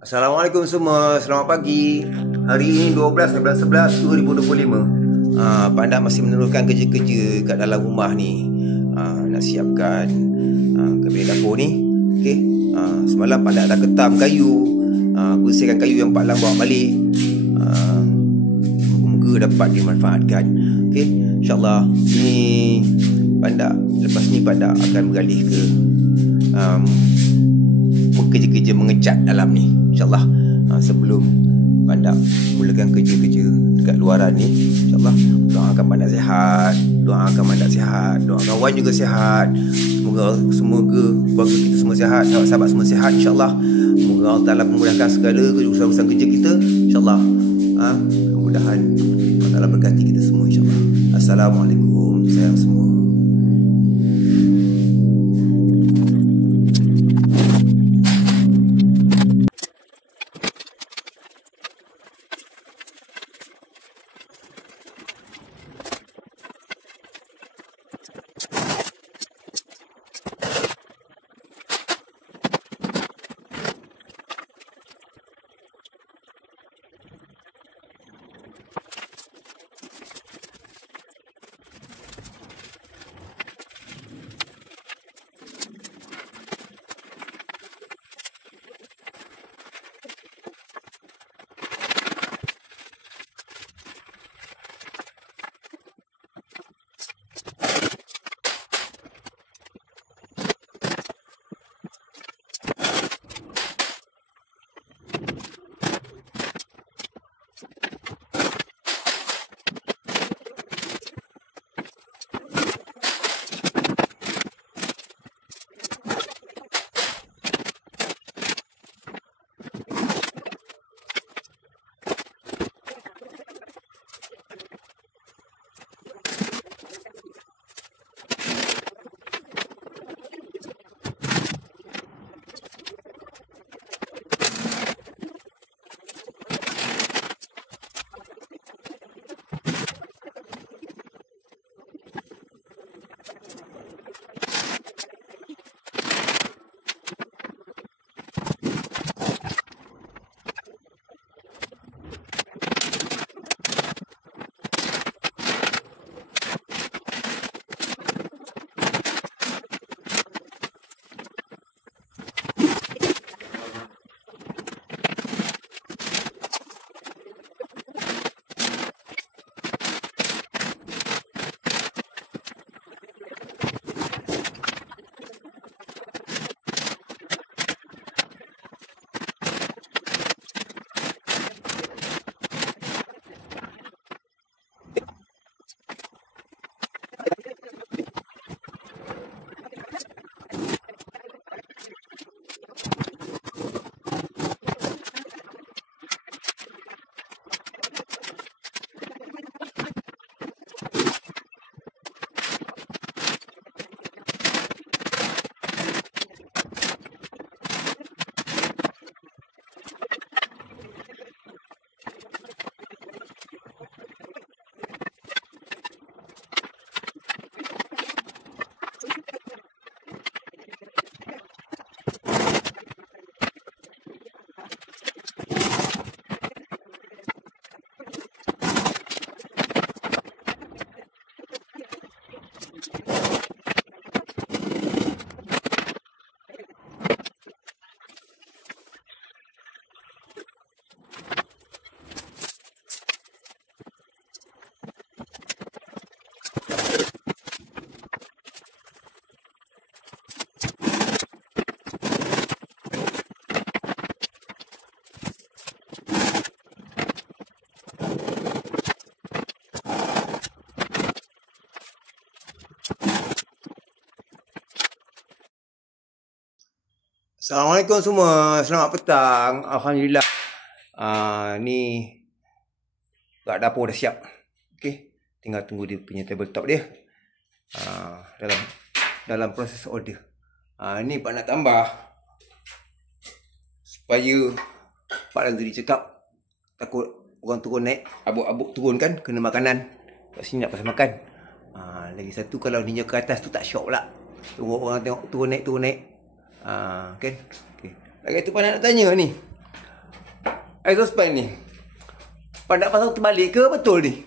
Assalamualaikum semua, selamat pagi. Hari ini 12 bulan 11 2025. Pak Andak masih meneruskan kerja-kerja kat dalam rumah ni. Nak siapkan kabinet dapur ni. Okey. Semalam Pak Andak dah ketam kayu. Bersihkan kayu yang Pak Lang bawa balik. Moga dapat dimanfaatkan. Okey. InsyaAllah ni Pak Andak, lepas ni Pak Andak akan beralih ke kerja-kerja mengecat dalam ni, InsyaAllah. Sebelum Pandak mulakan kerja-kerja dekat luaran ni, InsyaAllah doakan Pandak sihat, doakan Pandak sihat, doakan Wan juga sihat. Semoga keluarga kita semua sihat, sahabat-sahabat semua sihat, InsyaAllah. Semoga Allah Ta'ala memudahkan segala urusan-urusan kerja kita, InsyaAllah. Kemudahan Allah Ta'ala berkati kita semua, InsyaAllah. Assalamualaikum, sayang semua. Assalamualaikum semua, selamat petang. Alhamdulillah. Ni kat dapur dah siap. Okey, tinggal tunggu dia punya tabletop dia. Dalam proses order. Ni Pak nak tambah supaya Pak Langzuri cakap takut orang turun naik, abuk-abuk turun kan, kena makanan. Kat sini nak pasal makan. Lagi satu, kalau ninja ke atas tu tak syok pula. Tunggu orang tengok turun naik. Kan? Okay. Lagi tu Pak nak tanya ni. exhaust fan ni. Pandak pasang terbalik ke betul ni?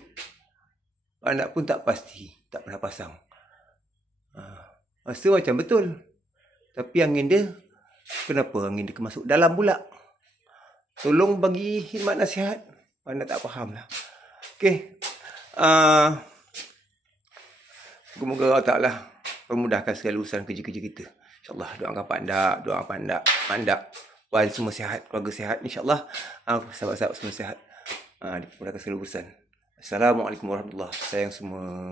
Pandak pun tak pasti. Tak pernah pasang. Rasa macam betul. Tapi angin dia, kenapa angin dia masuk dalam pula? Tolong bagi khidmat nasihat. Pandak tak faham lah. Okay. Semoga Allah Ta'ala permudahkan segala urusan kerja-kerja kita. InsyaAllah doakan Pandak. Puan semua sihat, keluarga sihat. InsyaAllah sahabat-sahabat semua sihat. Dipermudahkan segala urusan. Assalamualaikum warahmatullahi wabarakatuh. Sayang semua.